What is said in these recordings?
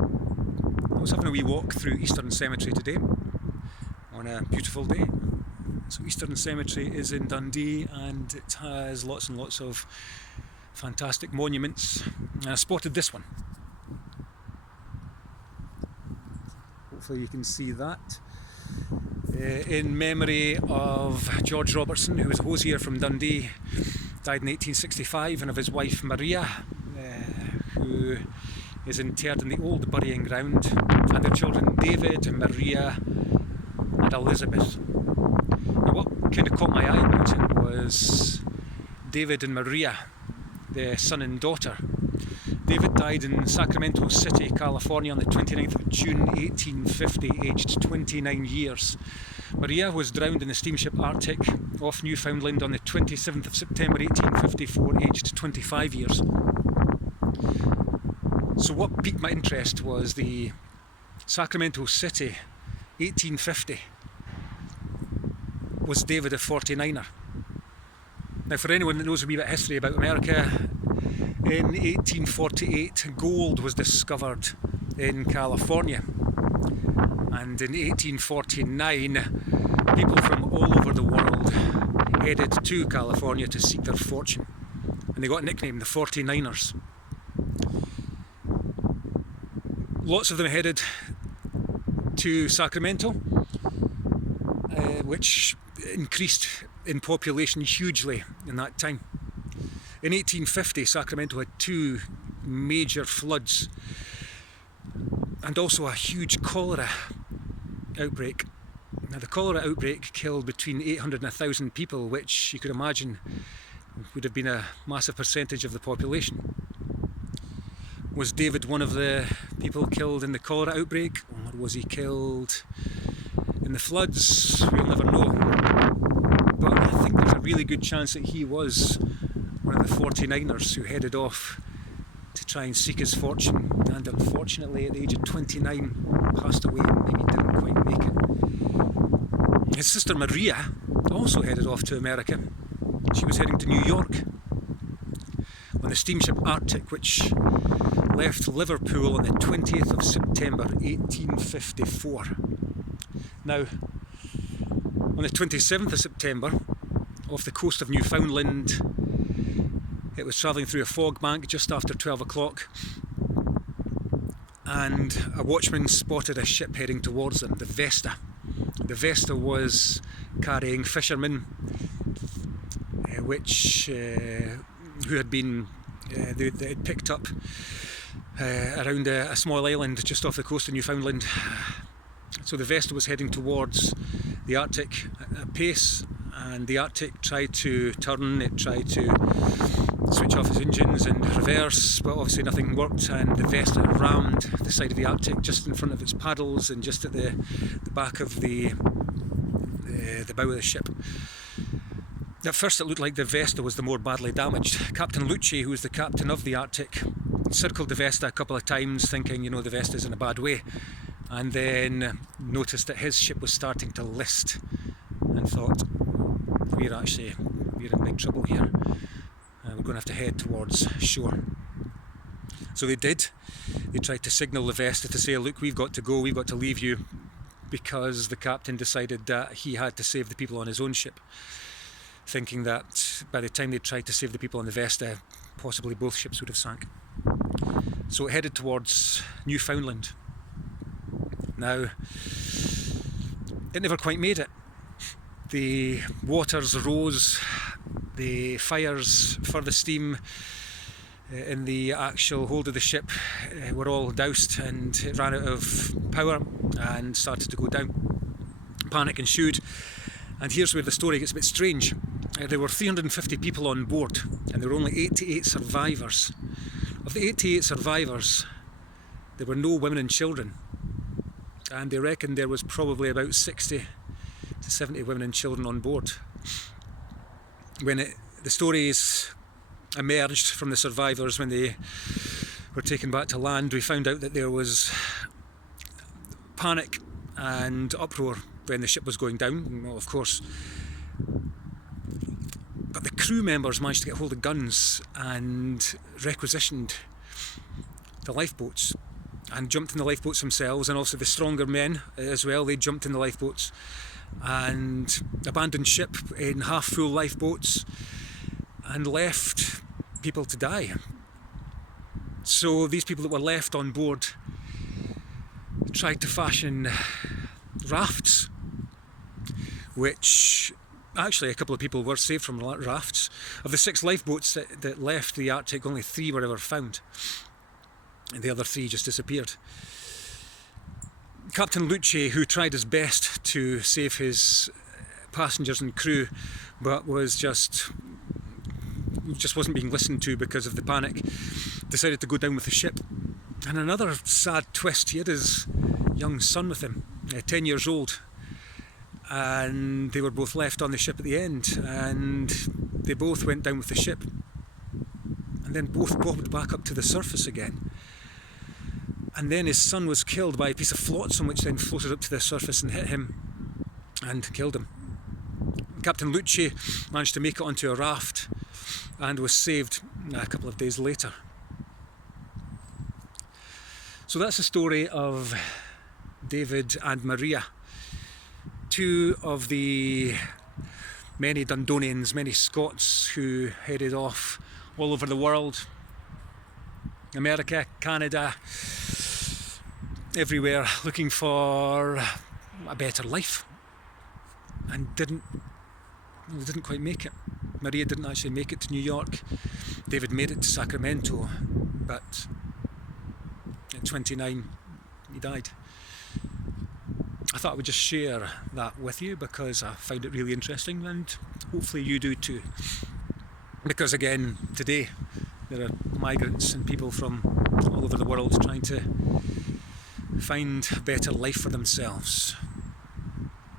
I was having a wee walk through Eastern Cemetery today on a beautiful day. So Eastern Cemetery is in Dundee and it has lots and lots of fantastic monuments. And I spotted this one. Hopefully you can see that. In memory of George Robertson, who was a hosier from Dundee, died in 1865, and of his wife Maria, who is interred in the old burying ground, and their children David, Maria and Elizabeth. Now, what kind of caught my eye about it was David and Maria, the son and daughter. David died in Sacramento City, California on the 29th of June 1850, aged 29 years. Maria was drowned in the steamship Arctic off Newfoundland on the 27th of September 1854, aged 25 years. So what piqued my interest was the Sacramento City 1850 was David a 49er. Now, for anyone that knows a wee bit of history about America, in 1848 gold was discovered in California, and in 1849 people from all over the world headed to California to seek their fortune, and they got a nickname, the 49ers. Lots of them headed to Sacramento, which increased in population hugely in that time. In 1850, Sacramento had two major floods and also a huge cholera outbreak. Now, the cholera outbreak killed between 800 and 1,000 people, which you could imagine would have been a massive percentage of the population. Was David one of the people killed in the cholera outbreak, or was he killed in the floods? We'll never know. But I think there's a really good chance that he was one of the 49ers who headed off to try and seek his fortune, and unfortunately at the age of 29 passed away and maybe didn't quite make it. His sister Maria also headed off to America. She was heading to New York on the steamship Arctic, which left Liverpool on the 20th of September 1854. Now, on the 27th of September, off the coast of Newfoundland, it was travelling through a fog bank just after 12 o'clock, and a watchman spotted a ship heading towards them, the Vesta. The Vesta was carrying fishermen, who had been they had picked up around a small island just off the coast of Newfoundland. So the Vesta was heading towards the Arctic at a pace, and the Arctic tried to turn, it tried to switch off its engines and reverse, but obviously nothing worked, and the Vesta rammed the side of the Arctic just in front of its paddles and just at the back of the bow of the ship. At first it looked like the Vesta was the more badly damaged. Captain Lucci, who was the captain of the Arctic, circled the Vesta a couple of times thinking, you know, the Vesta's in a bad way, and then noticed that his ship was starting to list and thought, we're in big trouble here. We're going to have to head towards shore. So they did. They tried to signal the Vesta to say, look, we've got to go, we've got to leave you, because the captain decided that he had to save the people on his own ship, thinking that by the time they tried to save the people on the Vesta, possibly both ships would have sank. So it headed towards Newfoundland. Now, it never quite made it. The waters rose, the fires for the steam in the actual hold of the ship were all doused, and it ran out of power and started to go down. Panic ensued, and here's where the story gets a bit strange. There were 350 people on board, and there were only 88 survivors. Of the 88 survivors, there were no women and children, and they reckoned there was probably about 60 to 70 women and children on board. When the stories emerged from the survivors when they were taken back to land, we found out that there was panic and uproar when the ship was going down, well, of course. But the crew members managed to get hold of guns and requisitioned the lifeboats and jumped in the lifeboats themselves, and also the stronger men as well, they jumped in the lifeboats and abandoned ship in half-full lifeboats and left people to die. So these people that were left on board tried to fashion rafts, which actually a couple of people were saved from rafts. Of the 6 lifeboats that left the Arctic, only 3 were ever found, and the other 3 just disappeared. Captain Lucci, who tried his best to save his passengers and crew, but just wasn't being listened to because of the panic, decided to go down with the ship. And another sad twist, he had his young son with him, 10 years old, and they were both left on the ship at the end, and they both went down with the ship and then both bobbed back up to the surface again. And then his son was killed by a piece of flotsam which then floated up to the surface and hit him and killed him. Captain Lucci managed to make it onto a raft and was saved a couple of days later. So that's the story of David and Maria, 2 of the many Dundonians, many Scots who headed off all over the world, America, Canada, everywhere, looking for a better life, and didn't quite make it. Maria didn't actually make it to New York. David made it to Sacramento, but at 29 he died. I thought I would just share that with you because I find it really interesting, and hopefully you do too. Because again, today there are migrants and people from all over the world trying to find a better life for themselves.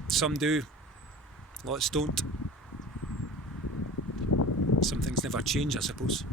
Some do, lots don't. Some things never change, I suppose.